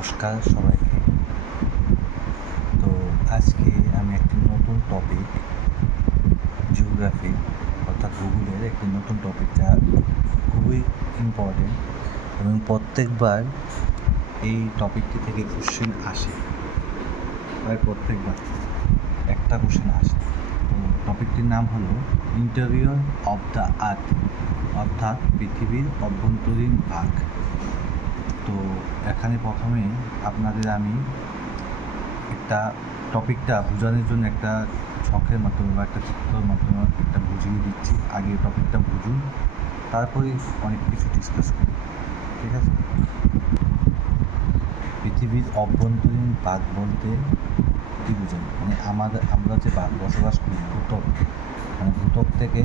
নমস্কার সবাইকে। তো আজকে আমি একটি নতুন টপিক, জিওগ্রাফি অর্থাৎ ভূগোলের একটি নতুন টপিক, যা খুবই ইম্পর্টেন্ট এবং প্রত্যেকবার এই টপিকটি থেকে কোশ্চেন আসে, প্রায় প্রত্যেকবার একটা কোশ্চেন আসে। তো টপিকটির নাম হলো ইন্টেরিয়র অফ দ্য আর্থ, অর্থাৎ পৃথিবীর অভ্যন্তরীণ ভাগ। তো এখানে প্রথমে আপনাদের আমি একটা টপিকটা বোঝানোর জন্য একটা ছকের মাধ্যমে বা একটা চিত্রের মাধ্যমে একটা বুঝিয়ে দিচ্ছি। আগে টপিকটা বুঝুন, তারপরে অনেক কিছু ডিসকাস করি, ঠিক আছে? পৃথিবীর অভ্যন্তরীণ ভাগ বলতে কী বোঝায়? মানে আমরা যে বসবাস করি ভূত্বক, মানে ভূত্বক থেকে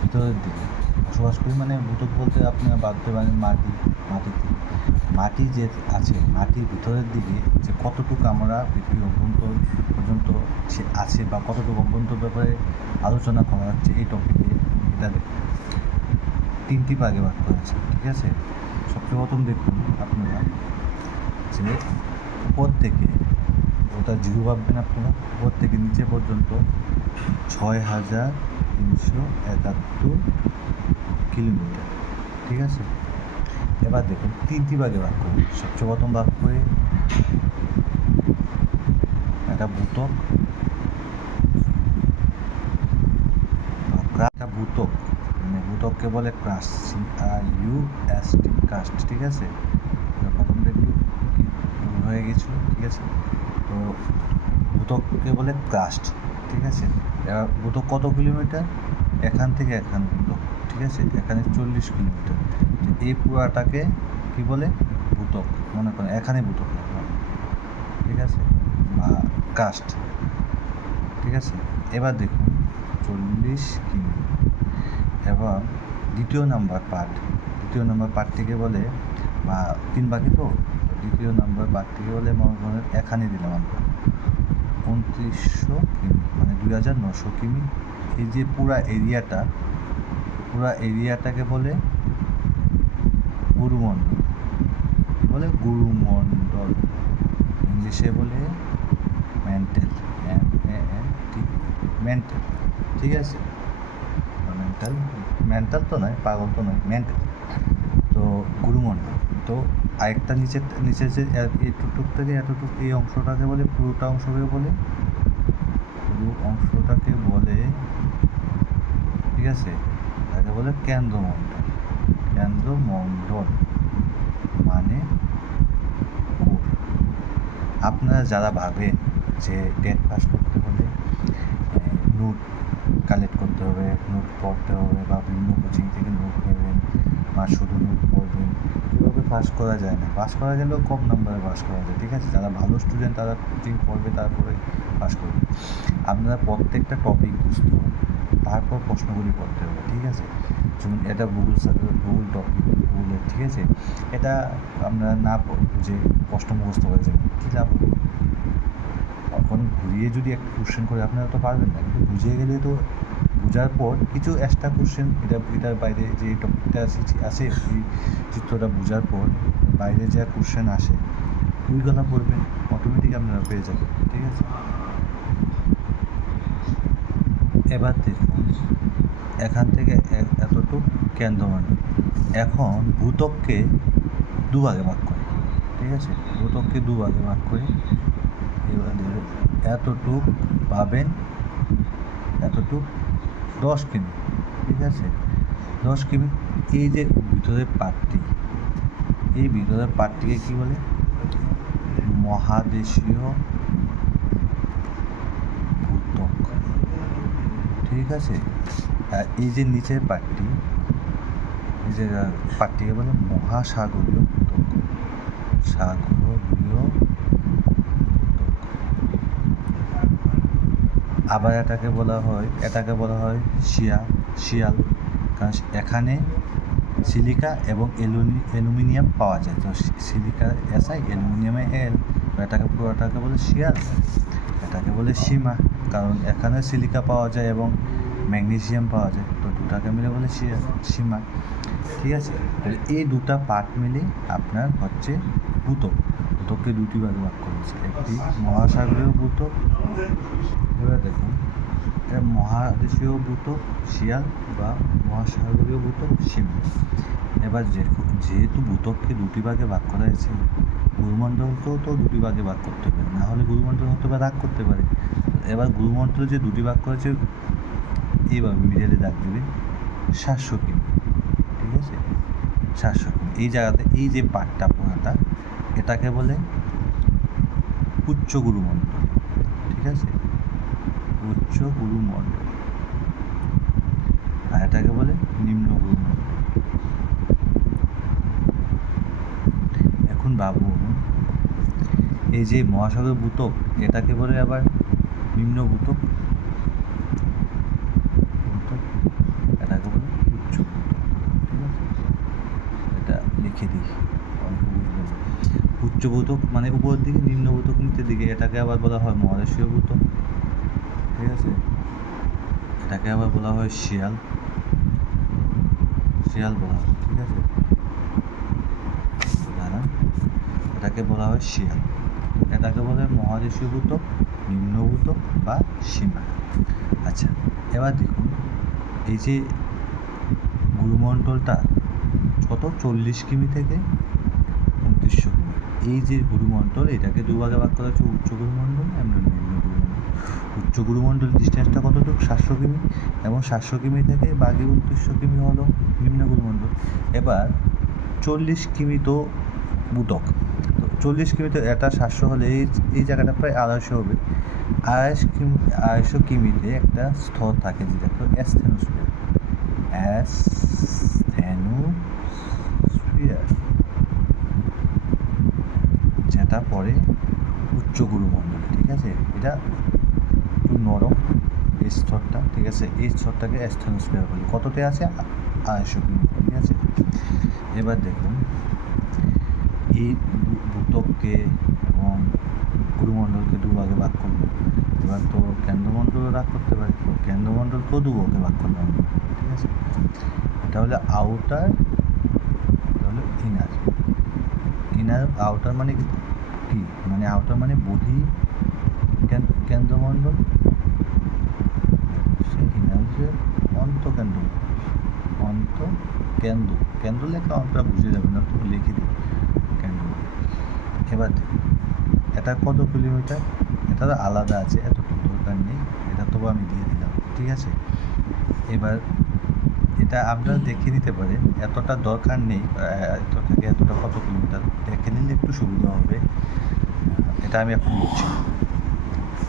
ভিতরের দিকে বসবাস করি, মানে ভূত্বক বলতে আপনারা ভাবতে পারেন মাটি যে আছে, মাটির ভিতরের দিকে যে কতটুকু আমরা পৃথিবীর অভ্যন্তর পর্যন্ত সে আছে বা কতটুকু অভ্যন্তর ব্যাপারে আলোচনা করা হচ্ছে এই টপিকে। এটা তিনটি ভাগে ভাগ করা আছে, ঠিক আছে? সবচেয়ে প্রথম দেখুন আপনারা যে উপর থেকে, ওটা জিরো ভাববেন আপনারা, উপর থেকে নিচে পর্যন্ত ৬,৩৭১ কিলোমিটার, ঠিক আছে? এবার দেখুন তিনটি ভাগে ভাগ করি। সবচেয়ে প্রথম ভাগ করে একটা ভূত্বক, মানে ভূত্বককে বলে ক্রাস্ট, CRUST, ক্রাস্ট, ঠিক আছে? প্রথমটা একটু ভুল হয়ে গেছিলো, ঠিক আছে? তো ভূত্বককে বলে ক্রাস্ট, ঠিক আছে? এবার ভূত্বক কত কিলোমিটার? এখান থেকে এখান ভূত্বক, ঠিক আছে? এখানে 40 কিলোমিটার। এই পুরাটাকে কী বলে? ভূত্বক। মনে করেন এখানে ভূত্বক, ঠিক আছে, বা কাস্ট, ঠিক আছে? এবার দেখুন 40 কিমি। এবং দ্বিতীয় নাম্বার পার্টটিকে বলে, বা 3 ভাগে, তো দ্বিতীয় নাম্বার পার্টটিকে বলে, মনে করেন এখানে দিলাম আমরা 2900 কিমি, মানে 2900 কিমি। এই যে পুরা এরিয়াটাকে বলে গুরুমণ্ডল। বলে গুরুমণ্ডল, ইংলিশে বলে ম্যান্টেল, ম্যান্টেল, ঠিক আছে? মেন্টাল তো নয়, পাগল তো নয়, মেন্টাল। তো গুরুমণ্ডল। তো আরেকটা নিচে যে এতটুক থেকে এতটুক, এই অংশটাকে বলে, পুরো অংশটাকে বলে, ঠিক আছে? তাকে বলে কেন্দ্রমণ্ডল মানে কোর। আপনারা যারা ভাবেন যে টেট পাস করতে হলে নোট কালেক্ট করতে হবে, নোট পড়তে হবে, বা বিভিন্ন কোচিং থেকে নোট নেবেন বা শুধু নোট পড়বেন, এভাবে পাস করা যায় না। পাস করা গেলেও কম নাম্বারে পাস করা যায়, ঠিক আছে? যারা ভালো স্টুডেন্ট তারা কোচিং পড়বে, তারপরে পাস করবে। আপনারা প্রত্যেকটা টপিক বুঝতে হবে, তারপর প্রশ্নগুলি পড়তে হবে, ঠিক আছে? যেমন এটা ভূগোল টপিক, ভূগোলের, ঠিক আছে? এটা আপনারা না বুঝে প্রশ্ন মুখস্থ করে যাবেন, কী লাভ হবে? তখন ঘুরিয়ে যদি একটা কোশ্চেন করে আপনারা তো পারবেন না, কিন্তু বুঝে গেলে তো, বোঝার পর কিছু এক্সট্রা কোশ্চেন, এটার বাইরে যে টপিকটা আসে, এই চিত্রটা বোঝার পর বাইরে যা কোশ্চেন আসে ওইগুলো পড়বেন, অটোমেটিক আপনারা পেয়ে যাবেন, ঠিক আছে? এবার দেখুন এখান থেকে এতটুকু কেন্দ্রমণ্ডল। এখন ভূত্বককে দুভাগে ভাগ করে, ঠিক আছে? ভূত্বককে দুভাগে ভাগ করে এবার এতটুক পাবেন, এতটুক 10 কিমি, ঠিক আছে? 10 কিমি। এই যে ভিতরের পার্টটিকে কী বলে? মহাদেশীয় ভূত্বক, ঠিক আছে? আর এই যে নিচের পার্টটিকে বলে মহাসাগরীয় ভূত্বক, আবার এটাকে বলা হয় শিয়াল, কারণ এখানে সিলিকা এবং অ্যালুমিনিয়াম পাওয়া যায়। তো সিলিকা SI, অ্যালুমিনিয়ামে L, তো পুরোটাকে বলে শিয়াল, এটাকে বলে সীমা, কারণ এখানে সিলিকা পাওয়া যায় এবং ম্যাগনেসিয়াম পাওয়া যায়, তো দুটাকে মিলে বলে সীমা, ঠিক আছে? এই দুটা পার্ট মিলে আপনার হচ্ছে ভূত্বক। ভূত্বককে দুটি ভাগে ভাগ করেছে, একটি মহাসাগরীয় ভূত্বক, এবার দেখুন মহাদেশীয় ভূত্বক শিয়াল বা মহাসাগরীয় ভূত্বক সীমা। এবার যেহেতু ভূত্বককে দুটি ভাগে ভাগ করা হয়েছে, গুরুমণ্ডলকেও তো দুটি ভাগে ভাগ করতে পারে, না হলে গুরুমণ্ডল হতে বা রাগ করতে পারে। এবার গুরুমণ্ডল যে দুটি ভাগ করেছে এইভাবে মিডিয়ালে দাগ দেবে 700 কিমি, ঠিক আছে, 700 কিমি। এই জায়গাতে এই যে পাটটা পোড়াটা এটাকে বলে উচ্চ গুরুমণ্ডল, ঠিক আছে, উচ্চ গুরুমণ্ডল, আর এটাকে বলে নিম্ন গুরুমণ্ডল। এখন ভাবুন এই যে মহাসাগর ভূত্বক এটাকে বলে আবার নিম্ন ভূত্বক, এটাকে বলে উচ্চ ভূত্বক, ঠিক আছে, এটা লিখে দিই অনেকে বুঝবেন। উচ্চ ভূত্বক মানে উপরের দিকে, নিম্ন ভূত্বক নিচের দিকে, এটাকে আবার বলা হয় মহাদেশীয় ভূত্বক, ঠিক আছে, এটাকে আবার বলা হয় শিয়াল বলা হয়, ঠিক আছে, এটাকে বলা হয় শিয়াল, এটাকে বলে মহাদেশীয় ভূত্বক, নিম্ন ভূত্বক বা সীমা। আচ্ছা, এবার দেখুন এই যে গুরুমণ্ডলটা কত 40 কিমি থেকে 2900 কিমি, এই যে গুরুমণ্ডল এটাকে দুভাগে ভাগ করা হচ্ছে উচ্চ গুরুমণ্ডল এবং নিম্ন গুরুমণ্ডল। উচ্চ গুরুমণ্ডল ডিস্টেন্সটা কতটুকু 700 কিমি, এবং 700 কিমি থেকে বাকি 2900 কিমি হলো নিম্ন গুরুমণ্ডল। এবার 40 কিমি তো ভূত্বক, তো 40 কিমিতে এটা 700 হলে এই জায়গাটা প্রায় 250 হবে। 250 কিমিতে একটা স্তর থাকে যেটা তো অ্যাসথেনোস্ফিয়ার, যেটা পরে উচ্চ গুরুমণ্ডলে, ঠিক আছে, এটা একটু নরম এই স্তরটা, ঠিক আছে, এই স্তরটাকে অ্যাসথেনোস্ফিয়ার বলে। কততে আছে 250 কিমি, ঠিক আছে। এবার দেখুন এই ভূত্বককে এবং গুরুমণ্ডলকে দুভাগে ভাগ করবো। এবার তো কেন্দ্রমণ্ডলও ভাগ করতে পারি, তো কেন্দ্রমণ্ডলকেও দুভাগে ভাগ করলাম, ঠিক আছে। এটা হলো আউটার, এটা হলো ইনার। আউটার মানে কি, মানে আউটার মানে বহি কেন্দ্রমণ্ডল, ইনার যে কেন্দ্র লেখা আপনারা বুঝে যাবেন না, তুমি লিখে দিই কেন্দ্র। এবার এটা কত কিলোমিটার, এটা তো আলাদা আছে, এত দরকার নেই, এটা তবু আমি দিয়ে দিলাম, ঠিক আছে। এবার এটা আপনারা দেখে নিতে পারেন, এতটা দরকার নেই, এত থেকে এতটা কত কিলোমিটার দেখে নিলে একটু সুবিধা হবে, এটা আমি এখন বলছি।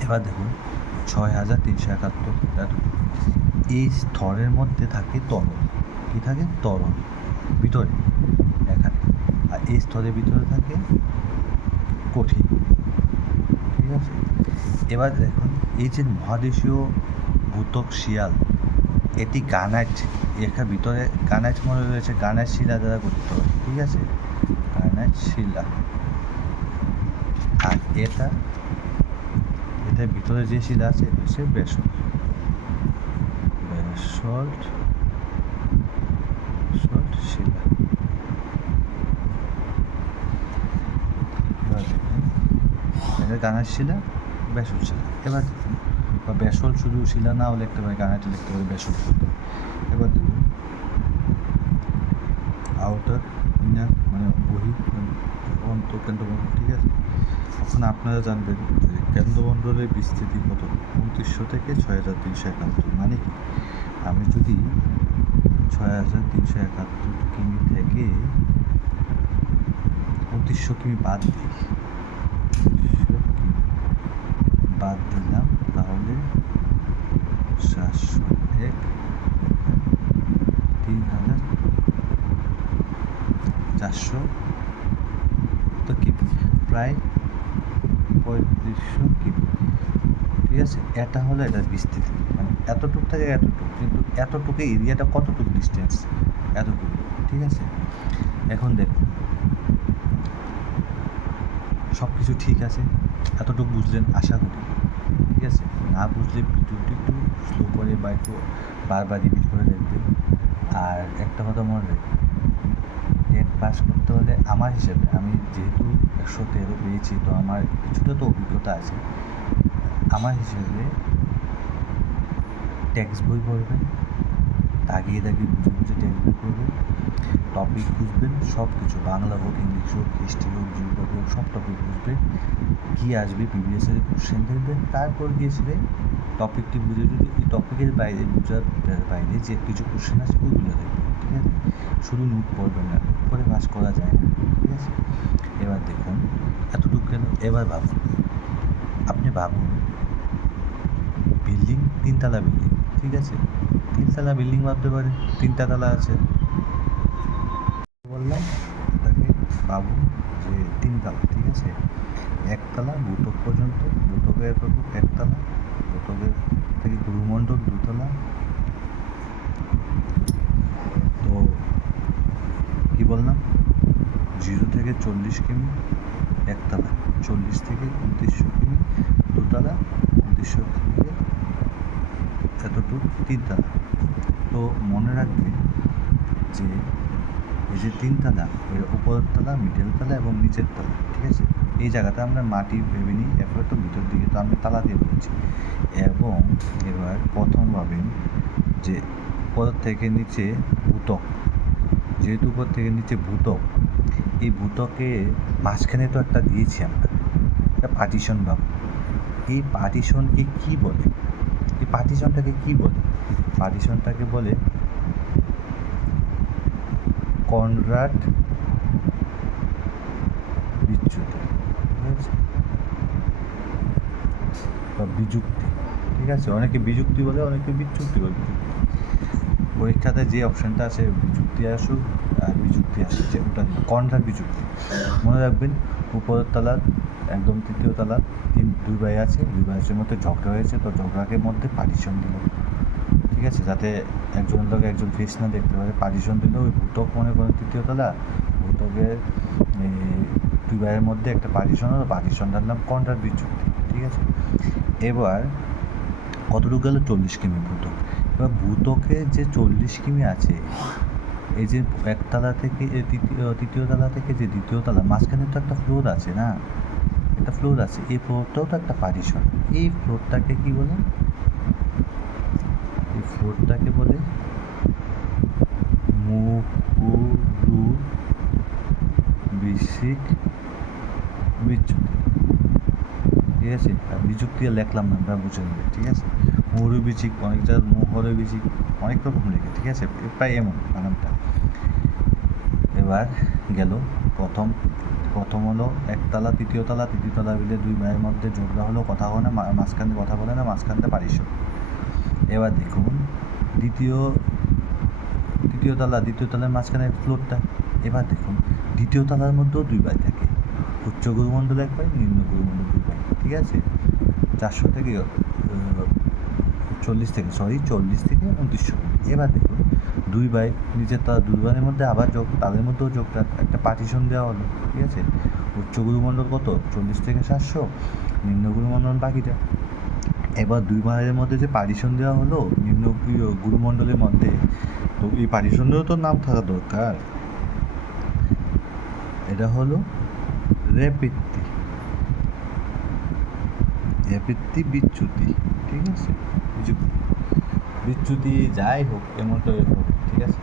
এবার দেখুন 6371, এই স্তরের মধ্যে থাকে তরল, কি থাকে, তরল ভিতরে এখানে, আর এই স্তরের ভিতরে থাকে কঠিন, ঠিক আছে। এবার দেখুন এই যে মহাদেশীয় ভূত্বক শিয়াল, এটি গ্রানাইট, এখানে ভিতরে গ্রানাইট মনে রয়েছে, গ্রানাইট শিলা দ্বারা গঠিত, ঠিক আছে, গ্রানাইট শিলা। আর এটার ভিতরে যে শিলা আছে এটা হচ্ছে ব্যাসল্ট, শিলা। এটা গ্রানাইট শিলা, ব্যাসল্ট শিলা। এবার বা ব্যাসল্ট শুধু শিলা নাও লিখতে পারে, গ্রানাইট লিখতে পারে, ব্যাসল্ট। এবার দেখুন আউটার, ইনার মানে বহি, কেন্দ্রমণ্ডল, ঠিক আছে। এখন আপনারা জানবেন যে কেন্দ্রমণ্ডলের বিস্তৃতি কত, 2900 থেকে 6371, মানে কি, আমি যদি 6371 কিমি থেকে 2900 কিমি বাদ দিলাম, তাহলে 701, 3400 তো কিমি, প্রায় 3500 কিমি, ঠিক আছে। এটা হলো এটার বিস্তৃতি, মানে এতটুক থেকে এতটুকু, কিন্তু এতটুকু এরিয়াটা কতটুকু ডিস্টেন্স, এতটুকু, ঠিক আছে। এখন দেখুন সব কিছু ঠিক আছে, এতটুকু বুঝলেন আশা করি, ঠিক আছে। না বুঝলে ভিডিওটি একটু স্লো করে বা একটু বারবার রিপিট করে দেখবেন। আর একটা কথা মনে রাখবেন, টেট পাস করতে হলে আমার হিসেবে, আমি যেহেতু 113 পেয়েছি তো আমার কিছুটা তো অভিজ্ঞতা আছে, আমার হিসেবে টেক্সট বই পড়বেন, দাগিয়ে দাগিয়ে বুঝে বুঝে টেক্সট বই পড়বেন, টপিক বুঝবেন, সব কিছু বাংলা হোক, ইংলিশ হোক, হিস্ট্রি হোক, জিওগ্রাফি হোক, সব টপিক বুঝবেন, কী আসবে প্রিভিয়াস ইয়ারের কোশ্চেন দেখবেন, তারপর গিয়েছিলে টপিকটি বুঝে যদি এই টপিকের বাইরে বোঝার বাইরে যে কিছু কোশ্চেন আছে ওইগুলো দেখবেন, ঠিক আছে? শুধু নোট পড়বেন না, নোট পড়ে পাস করা যায় না, ঠিক আছে? এবার দেখুন এতটুকু গেল। এবার ভাবুন, আপনি ভাবুন বিল্ডিং, 3 তলা বিল্ডিং, ঠিক আছে? 3 তলা বিল্ডিং ভাবতে পারেন, 3টা তলা আছে বললাম, তাকে ভাবুন যে 3 তলা, ঠিক আছে? 1তলা ভূতক পর্যন্ত, ভূতকের প্রথম 1তলা, ভূতকের থেকে গুরুমণ্ডল 2তলা। তো কী বললাম, 0 থেকে 40 কিমি 1তলা, 40 থেকে 2900 কিমি 2তলা, 2900 থেকে এতটুকু 3তলা। তো মনে রাখবেন যে এই যে 3তলা, এর উপরের তলা, মিডল তলা এবং নিচের তলা, ঠিক আছে? এই জায়গাটা আমরা মাটি ভেবে নিই, এরপরে তো ভিতর দিকে তো আমি তালা দিয়ে বলছি। এবং এবার প্রথম ভাবেন যে উপর থেকে নিচে ভূতক, যেহেতু উপর থেকে নিচে ভূতক, এই ভূতকে মাঝখানে তো একটা দিয়েছি আমরা, একটা পার্টিশন ভাব। এই পার্টিশনকে কী বলে? এই পার্টিশনটাকে কী বলে? পার্টিশনটাকে বলে কনরাড বিচ্যুতি, ঠিক আছে? বা বিযুক্তি, ঠিক আছে? অনেকে বিযুক্তি বলে, অনেকে বিচ্যুতি বলে। পরীক্ষাতে যে অপশানটা আছে বিযুক্তি আসুক আর বিযুক্তি আসুক, যে ওটা কনরাড বিযুক্তি। মনে রাখবেন উপরের তলার একদম 3য় তলার 2 ভাই আছে, 2 ভাইয়ের মধ্যে ঝগড়া হয়েছে, তো ঝগড়াকে মধ্যে পার্টিশন দিল, ঠিক আছে? যাতে একজনের লোক একজন ফেস না দেখতে পারে, পার্টিশন দিল। ওই ভূতক মনে করেন 3য় তলা, ভূতকের 2 ভাইয়ের মধ্যে একটা পার্টিশন হলো, পার্টিশনটার নাম কনরাড বিচ্যুতি, ঠিক আছে? এবার কতটুকু গেল? 40 কিমি ভূতক। এবার ভূতকে যে 40 কিমি আছে, এই যে 1তলা থেকে 3য় তলা থেকে যে 2য় তলা, মাঝখানে তো একটা ফ্লোর আছে না, একটা ফ্লোর আছে, এই ফ্লোরটাও তো একটা পার্টিশন। এই ফ্লোরটাকে কি বলে? এই ফ্লোরটাকে বলে মুহুরু বিসিক বিচ্যুতি, ঠিক আছে? আর বিযুক্তি লিখলাম না, আমরা বুঝে নেবে, ঠিক আছে? মুহুরু বিচিক, অনেকটা মুহরে বিচিক, অনেক রকম লেখে, ঠিক আছে? প্রায় এমন বানানটা। এবার গেল প্রথম হলো 1তলা, 3য় তলা, 3য় তলা মিলে 2 ভাইয়ের মধ্যে ঝগড়া হলো, কথা হয় না, মাঝখানে কথা বলে না, মাঝখানটা পারিশন। এবার দেখুন দ্বিতীয় তলার মাঝখানে ফ্লোরটা। এবার দেখুন 2য় তলার মধ্যেও 2 ভাই থাকে, উচ্চ গুরুমণ্ডল 1 ভাই, নিম্ন গুরুমণ্ডল 2 ভাই, ঠিক আছে? 40 থেকে 2900 এবার দেখুন 2 ভাই নিচের তলা, 2 ভাইয়ের মধ্যে আবার তাদের মধ্যেও যোগটা, একটা পার্টিশন দেওয়া হলো, ঠিক আছে? উচ্চ গুরুমণ্ডল কত? 40 থেকে 700, নিম্ন গুরুমণ্ডল বাকিটা। এবার 2 ভাইয়ের মধ্যে যে পার্টিশন দেওয়া হলো নিম্ন গুরুমণ্ডলের মধ্যে, তো এই পার্টিশনেরও তো নাম থাকা দরকার। এটা হলো রেপিত্তি বিচ্যুতি, ঠিক আছে? বিচ্যুতি যাই হোক, এমনটা হোক, ঠিক আছে?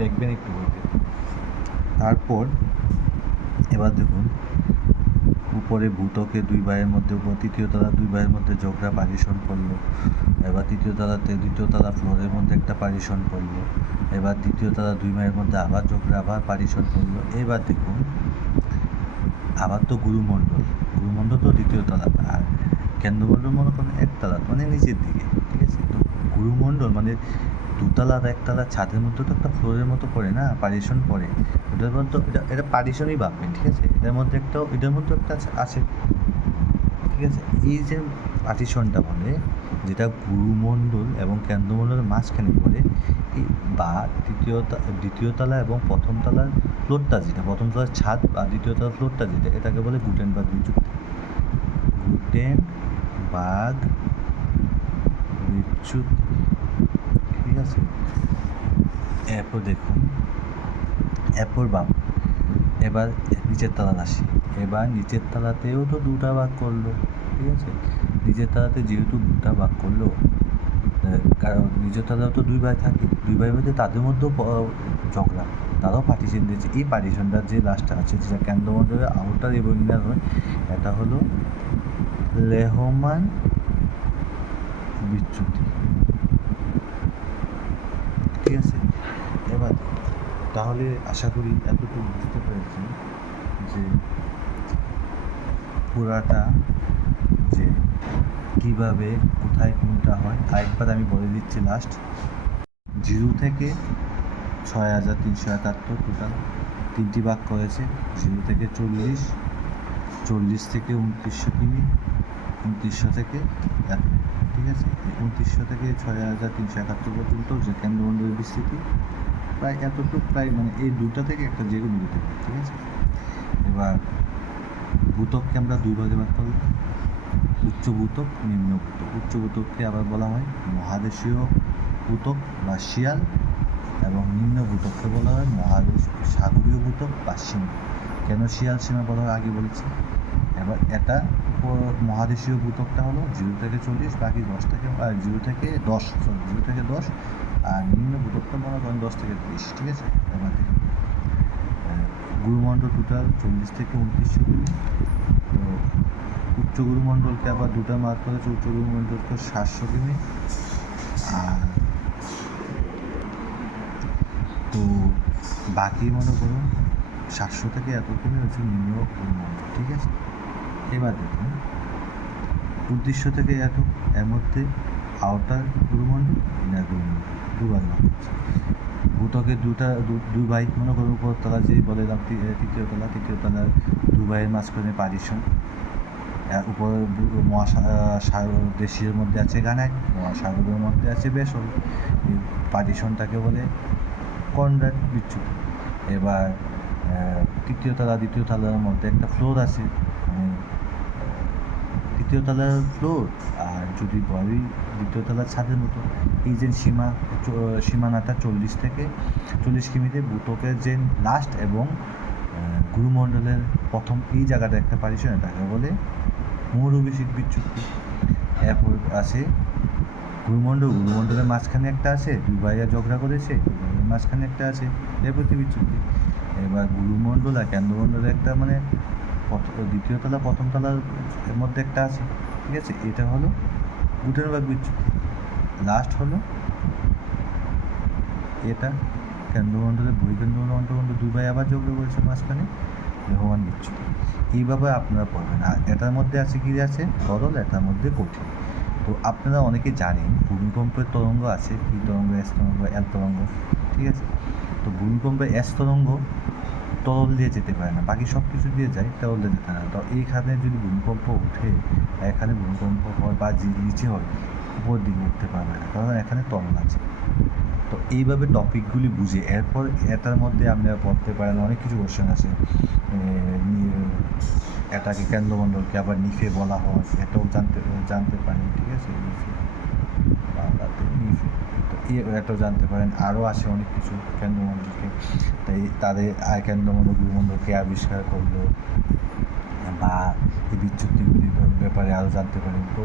দেখবেন একটু বইতে। তারপর এবার দেখুন উপরে ভূতকে 2 ভাইয়ের মধ্যে, 3য় তলা 2 ভাইয়ের মধ্যে ঝগড়া, পার্টিশন পড়লো। এবার 3য় তলাতে 2য় তলা ফ্লোরের মধ্যে একটা পার্টিশন পড়লো। এবার 2য় তলা 2 ভাইয়ের মধ্যে আবার ঝগড়া, আবার পার্টিশন পড়লো। এবার দেখুন আবার তো গুরুমণ্ডল তো 2য় তলা, আর কেন্দ্রমণ্ডল মনে করেন 1তলা, মানে নিচের দিকে, ঠিক আছে? তো গুরুমণ্ডল মানে 2তলা আর 1তলা ছাদের মধ্যে তো একটা ফ্লোরের মতো পড়ে না, পার্টিশন পড়ে, ওটার মধ্যে এটা পার্টিশনই ভাববেন, ঠিক আছে? এটার মধ্যে একটা আছে, ঠিক আছে? এই যে পার্টিশনটা বলে, যেটা গুরুমণ্ডল এবং কেন্দ্রমণ্ডলের মাঝখানে পড়ে, এই বা 2য় তলা এবং প্রথম তলার ফ্লোরটা, যেটা প্রথম তলার ছাদ বা 2য় তলার ফ্লোরটা, যেটা এটাকে বলে গুটেনবার্গ বিচ্যুতি। ঠিক আছে? এরপর দেখুন এরপর বাম। এবার নিচের তলায় আসি। এবার নিচের তলাতেও তো দুটা ভাগ করলো, ঠিক আছে। নিচের তলাতে যেহেতু দুটা ভাগ করলো, কারণ নিচের তলাও তো দুই ভাই থাকে, দুই ভাই মধ্যে তাদের মধ্যেও ঝগড়া, তারাও পার্টিশন দিয়েছে। এই পার্টিশনটার যে লাস্টটা আছে, যেটা কেন্দ্রমণ্ডলের আউটার এবং ইনার হয়, এটা হলো লেহমান বিচ্যুতি, ঠিক আছে। এবার তাহলে আশা করি এতটুকু বুঝতে পেরেছি যে পুরাটা যে কীভাবে কোথায় কোনটা হয়। আরেকবার আমি বলে দিচ্ছি লাস্ট, 0 থেকে 6371 টোটাল 3টি ভাগ করেছে। 0 থেকে 40, 40 থেকে 2900 কিমি, 2900 থেকে এত, ঠিক আছে। 2900 থেকে 6371 পর্যন্ত যে কেন্দ্রমণ্ডলের বিস্তৃতি প্রায় এতটুকু, প্রায় মানে এই দুটা থেকে একটা যে কোনো দুটো, ঠিক আছে। এবার ভূত্বককে আমরা দুই ভাগে ভাগ করলাম, উচ্চ ভূত্বক, নিম্ন ভূত্বক। উচ্চ ভূত্বককে আবার বলা হয় মহাদেশীয় ভূত্বক বা শিয়াল, এবং নিম্ন ভূত্বককে বলা হয় সাগরীয় ভূত্বক বা সীমা। কেন শিয়াল সীমা বলা হয় আগে বলেছি। এবার এটা মহাদেশীয় ভূত্বকটা হলো 0 থেকে 40, বাকি 10 থেকে 0 থেকে 10, আর নিম্ন ভূত্বকটা মনে করেন 10 থেকে 30, ঠিক আছে। এবার গুরুমণ্ডল টোটাল 40 থেকে 2900 কিমি। তো উচ্চ গুরুমণ্ডলকে আবার দুটা ভাগ করেছে, উচ্চ গুরুমণ্ডলকে 700 কিমি। আর তো বাকি মনে করুন 700 থেকে এত কিমি হচ্ছে নিম্ন গুরুমণ্ডল, ঠিক আছে। এবার দেখুন 2900 থেকে এত, এর মধ্যে আউটার গুরুমণ্ডল, ইনার গুরুমণ্ডল দুবার ভাগ হচ্ছে। ভূত্বকের দুই ভাই মনে করুন, উপরতলা যে বলেলাম তৃতীয় তলার দুই ভাইয়ের মাঝখানে পার্টিশন। উপর দেশের মধ্যে আছে গ্রানাইট, মহাসাগরের মধ্যে আছে বেসল্ট। এই পার্টিশনটাকে বলে কনরাড বিচ্যুতি। এবার তৃতীয় তলা দ্বিতীয় তলার মধ্যে একটা ফ্লোর আছে, তৃতীয় তলার ফ্লোর, আর যদি বলি দ্বিতীয় তলার ছাদের মতো। এই যে সীমানাটা 40 থেকে 40 কিমিতে ভূত্বকের যে লাস্ট এবং গুরুমণ্ডলের প্রথম এই জায়গাটা একটা পার্টিশন, এটাকে বলে মৌরবিষিক বিচ্যুতি। এরপর আছে গুরুমণ্ডলের মাঝখানে একটা আছে, দুই ভাইয়া ঝগড়া করেছে, মাঝখানে একটা আছে রেবতী বিচ্যুতি। এবার গুরুমণ্ডল আর কেন্দ্রমণ্ডলে একটা মানে দ্বিতীয় তলা প্রথম তলার মধ্যে একটা আছে, ঠিক আছে। এটা হলো গুটেনবার্গ বিচ্যুতি। লাস্ট হলো এটা কেন্দ্রমণ্ডলের বহিকেন্দ্রমণ্ডল দুই ভাই আবার ঝগড়া করেছে, মাঝখানে লেহমান বিচ্যুতি। এইভাবে আপনারা পড়বেন। আর এটার মধ্যে আছে কি আছে সরল, এটার মধ্যে কঠিন। তো আপনারা অনেকে জানেন ভূমিকম্পের তরঙ্গ আছে, পি তরঙ্গ, এস তরঙ্গ, এল তরঙ্গ, ঠিক আছে। তো ভূমিকম্পের এস তরঙ্গ তরল দিয়ে যেতে পারে না, বাকি সব কিছু দিয়ে যায়, তরল দিয়ে যেতে না। তো এইখানে যদি ভূমিকম্প উঠে, এখানে ভূমিকম্প হয় বা নিচে হয়, উপর দিকে উঠতে পারবে না, কারণ এখানে তরল আছে। তো এইভাবে টপিকগুলি বুঝে এরপর এটার মধ্যে আপনারা পড়তে পারেন অনেক কিছু কোশ্চেন আছে। এটাকে কেন্দ্রমণ্ডলকে আবার নিফে বলা হয়, এটাও জানতে পারেন, ঠিক আছে। নিফে বাংলাতে নিফে, তো এটাও জানতে পারেন। আরও আছে অনেক কিছু কেন্দ্রমণ্ডলকে, তাই তাদের কেন্দ্রমণ্ডল গুরুমণ্ডলকে আবিষ্কার করলো, বা এই বিচ্যুতিগুলির ব্যাপারে আরও জানতে পারেন। তো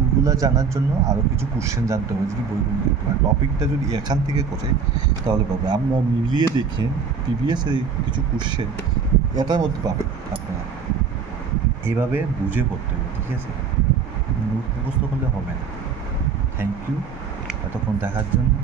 ওগুলা জানার জন্য আরও কিছু কোশ্চেন জানতে হবে, যদি বইগুলো দেখতে পারেন। টপিকটা যদি এখান থেকে করে তাহলে পাবে। আমরা মিলিয়ে দেখে প্রিভিয়াসের কিছু কোশ্চেন এটার মধ্যে পাবেন আপনারা, এইভাবে বুঝে পড়তে হবে, ঠিক আছে। নোট মুখস্থ করলে হবে না। থ্যাংক ইউ এতক্ষণ দেখার জন্য।